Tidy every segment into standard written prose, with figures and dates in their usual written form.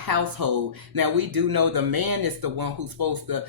household. Now, we do know the man is the one who's supposed to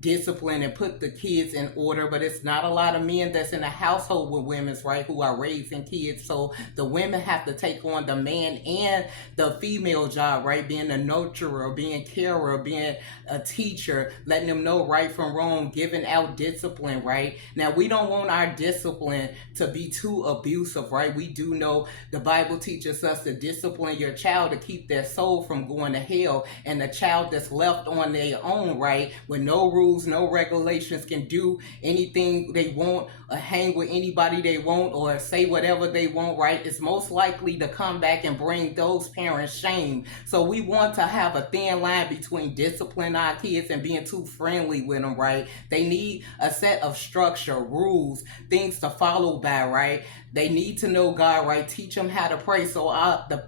discipline and put the kids in order, but it's not a lot of men that's in a household with women's, right, who are raising kids. So the women have to take on the man and the female job, right, being a nurturer, being carer, being a teacher, letting them know right from wrong, giving out discipline, right. Now, we don't want our discipline to be too abusive, right. We do know the Bible teaches us to discipline your child to keep their soul from going to hell, and the child that's left on their own, right, with no rules, no regulations, can do anything they want or hang with anybody they want or say whatever they want, right, it's most likely to come back and bring those parents shame. So we want to have a thin line between disciplining our kids and being too friendly with them, right. They need a set of structure, rules, things to follow by, right. They need to know God, right, teach them how to pray. So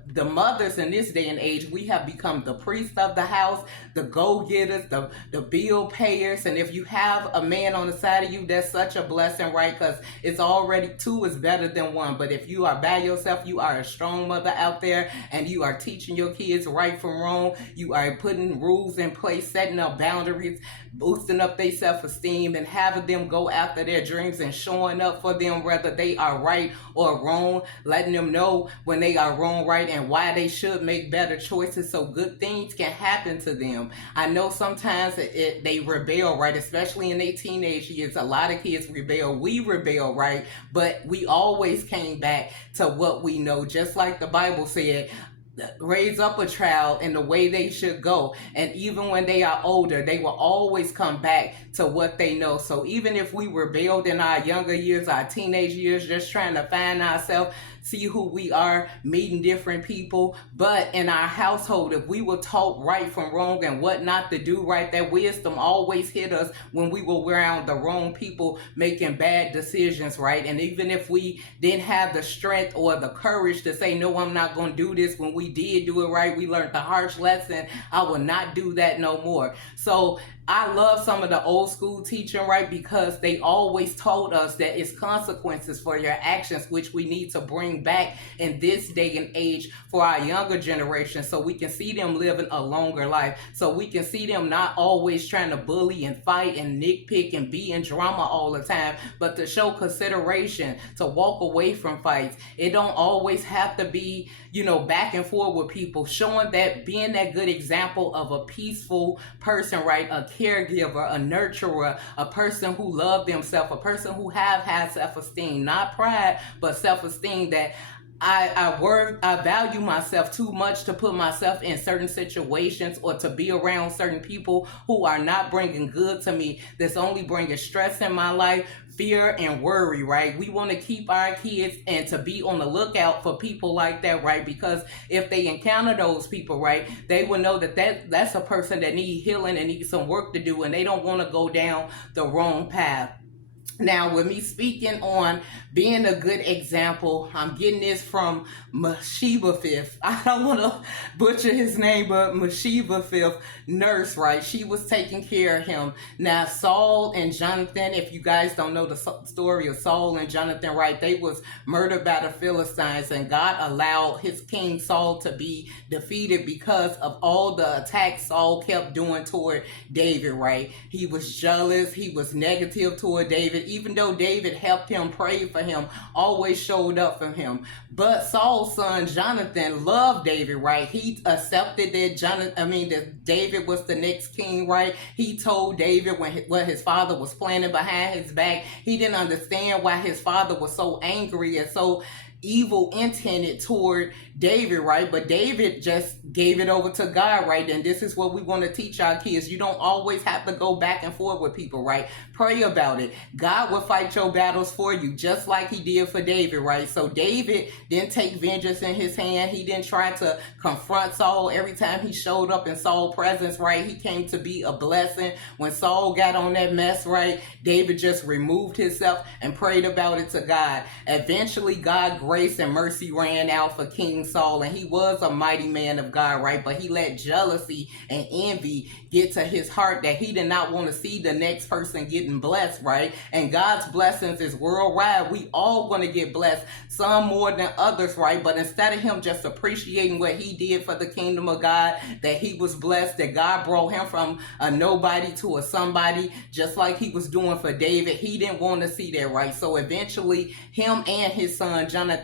the mothers in this day and age, we have become the priest of the house, the go-getters, the bill payers. And if you have a man on the side of you, that's such a blessing, right, because it's already two is better than one. But if you are by yourself, you are a strong mother out there, and you are teaching your kids right from wrong. You are putting rules in place, setting up boundaries, boosting up their self-esteem, and having them go after their dreams and showing up for them whether they are right or wrong, letting them know when they are wrong, right, and why they should make better choices so good things can happen to them. I know sometimes they rebel, right, especially in their teenage years. A lot of kids rebel. We rebel, right, but we always came back to what we know, just like the Bible said, raise up a child in the way they should go, and even when they are older, they will always come back to what they know. So even if we rebelled in our younger years, our teenage years, just trying to find ourselves, see who we are, meeting different people, but in our household, if we were taught right from wrong and what not to do, right, that wisdom always hit us when we were around the wrong people making bad decisions, right. And even if we didn't have the strength or the courage to say, no, I'm not going to do this, when we did do it, right, we learned the harsh lesson, I will not do that no more. So I love some of the old school teaching, right, because they always told us that it's consequences for your actions, which we need to bring back in this day and age for our younger generation, so we can see them living a longer life, so we can see them not always trying to bully and fight and nitpick and be in drama all the time, but to show consideration, to walk away from fights. It don't always have to be, back and forth with people, showing that, being that good example of a peaceful person, right, a caregiver, a nurturer, a person who loves themselves, a person who have high self-esteem, not pride, but self-esteem, that I value myself too much to put myself in certain situations or to be around certain people who are not bringing good to me, that's only bringing stress in my life, fear and worry, right? We want to keep our kids and to be on the lookout for people like that, right? Because if they encounter those people, right, they will know that's a person that needs healing and needs some work to do, and they don't want to go down the wrong path. Now, with me speaking on being a good example, I'm getting this from Mephibosheth. I don't want to butcher his name, but Mephibosheth, nurse, right? She was taking care of him. Now, Saul and Jonathan, if you guys don't know the story of Saul and Jonathan, right, they was murdered by the Philistines, and God allowed his king Saul to be defeated because of all the attacks Saul kept doing toward David, right? He was jealous. He was negative toward David. Even though David helped him, prayed for him, always showed up for him. But Saul's son Jonathan loved David, right? He accepted that David was the next king, right? He told David what his father was planning behind his back. He didn't understand why his father was so angry and so evil intended toward David, right? But David just gave it over to God, right? And this is what we want to teach our kids. You don't always have to go back and forth with people, right? Pray about it. God will fight your battles for you, just like he did for David, right? So David didn't take vengeance in his hand. He didn't try to confront Saul every time he showed up in Saul's presence, right? He came to be a blessing. When Saul got on that mess, right, David just removed himself and prayed about it to God. Eventually, God grace and mercy ran out for King Saul, and he was a mighty man of God, right? But he let jealousy and envy get to his heart that he did not want to see the next person getting blessed, right? And God's blessings is worldwide. We all want to get blessed, some more than others, right? But instead of him just appreciating what he did for the kingdom of God, that he was blessed, that God brought him from a nobody to a somebody, just like he was doing for David, he didn't want to see that, right? So eventually him and his son Jonathan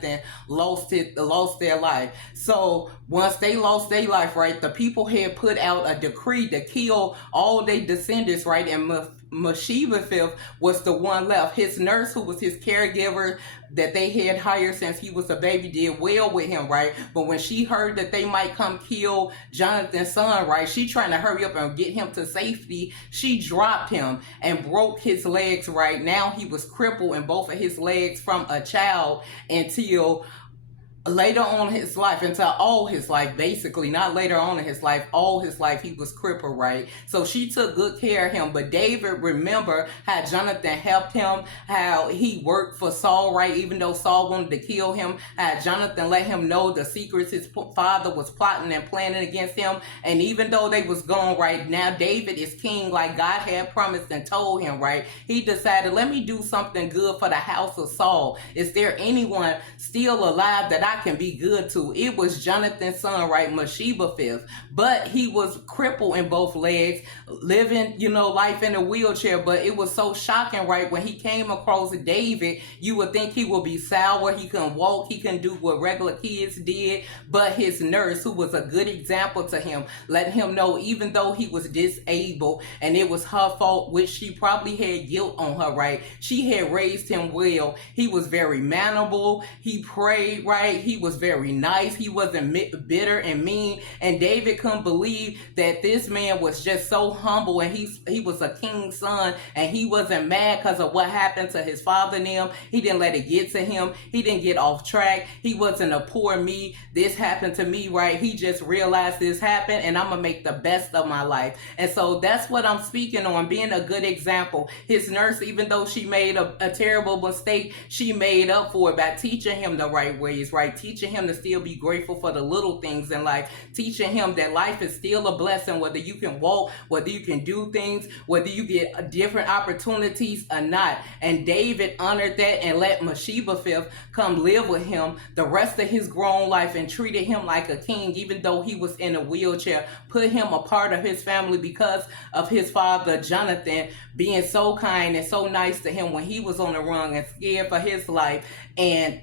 lost their life. So once they lost their life, right, the people had put out a decree to kill all their descendants, right? And Mephibosheth was the one left. His nurse, who was his caregiver that they had hired since he was a baby, did well with him, right? But when she heard that they might come kill Jonathan's son, right, she trying to hurry up and get him to safety. She dropped him and broke his legs, right? Now he was crippled in both of his legs from a child until later on in his life, until all his life, basically, not later on in his life, all his life he was crippled, right? So she took good care of him. But David, remember how Jonathan helped him, how he worked for Saul, right? Even though Saul wanted to kill him, how Jonathan let him know the secrets his father was plotting and planning against him. And even though they was gone, right, now David is king like God had promised and told him, right? He decided, let me do something good for the house of Saul. Is there anyone still alive that I can be good to? It was Jonathan's son, right, Mephibosheth, but he was crippled in both legs, living, life in a wheelchair. But it was so shocking, right, when he came across David, you would think he would be sour, he couldn't walk, he couldn't do what regular kids did. But his nurse, who was a good example to him, let him know even though he was disabled and it was her fault, which she probably had guilt on her, right, she had raised him well. He was very mannerable, he prayed, right, he was very nice, he wasn't bitter and mean. And David couldn't believe that this man was just so humble, and he was a king's son, and he wasn't mad because of what happened to his father and them. He didn't let it get to him. He didn't get off track. He wasn't a poor me, this happened to me, right? He just realized this happened and I'm gonna make the best of my life. And so that's what I'm speaking on, being a good example. His nurse, even though she made a terrible mistake, she made up for it by teaching him the right ways, right? Teaching him to still be grateful for the little things in life, teaching him that life is still a blessing, whether you can walk, whether you can do things, whether you get different opportunities or not. And David honored that and let Mephibosheth come live with him the rest of his grown life and treated him like a king, even though he was in a wheelchair, put him a part of his family because of his father Jonathan being so kind and so nice to him when he was on the run and scared for his life. And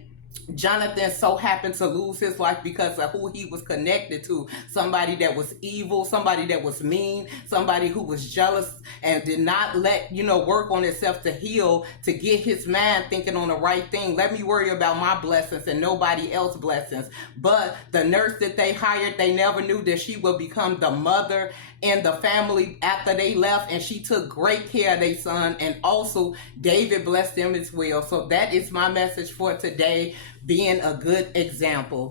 Jonathan so happened to lose his life because of who he was connected to. Somebody that was evil, somebody that was mean, somebody who was jealous and did not let, work on himself to heal, to get his mind thinking on the right thing. Let me worry about my blessings and nobody else's blessings. But the nurse that they hired, they never knew that she would become the mother in the family after they left, and she took great care of their son, and also David blessed them as well. So that is my message for today, being a good example.